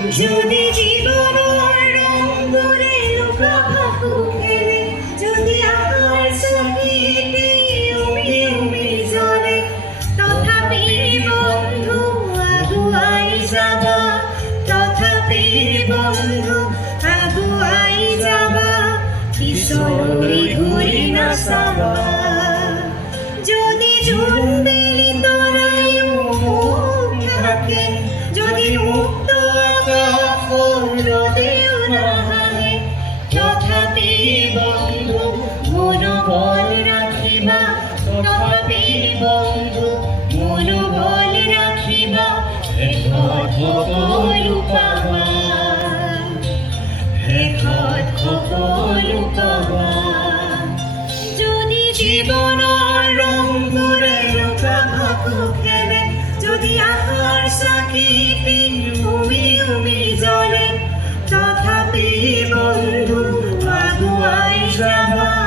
যদি জীবন রঙ্গুরে লুকা ভাকু খেলে যদি আকার সঙ্গীতে বন্ধু আগুয়াই যাবা, তথাপি বন্ধু আগুয়াই যাবা কিশোরী ঘুরি না সাবা। বন্ধু, মনোবল রাখিবা সকলো পাবা সকলো পাবা যদি জীবনৰ খেলে, যদি আশাৰ চাকিটি উমি উমি জ্বলে তথাপি বন্ধু আগুৱাই যাবা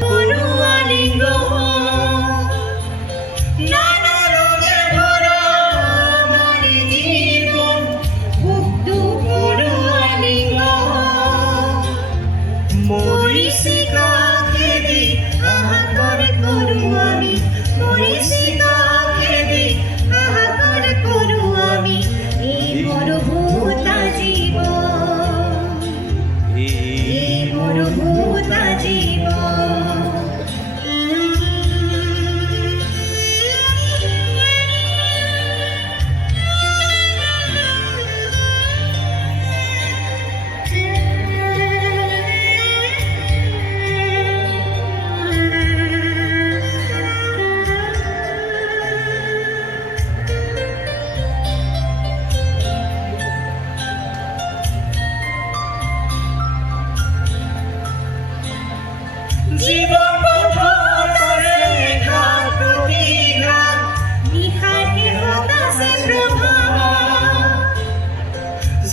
ঘূৰি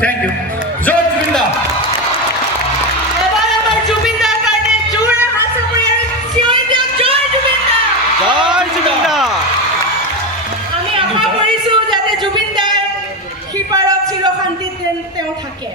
থ্যাংক ইউ জয় জুবিন্দা। আমি আশা কৰিছো যাতে জুবিনদাৰ সিপাৰত চিৰশান্তিত তেওঁ থাকে।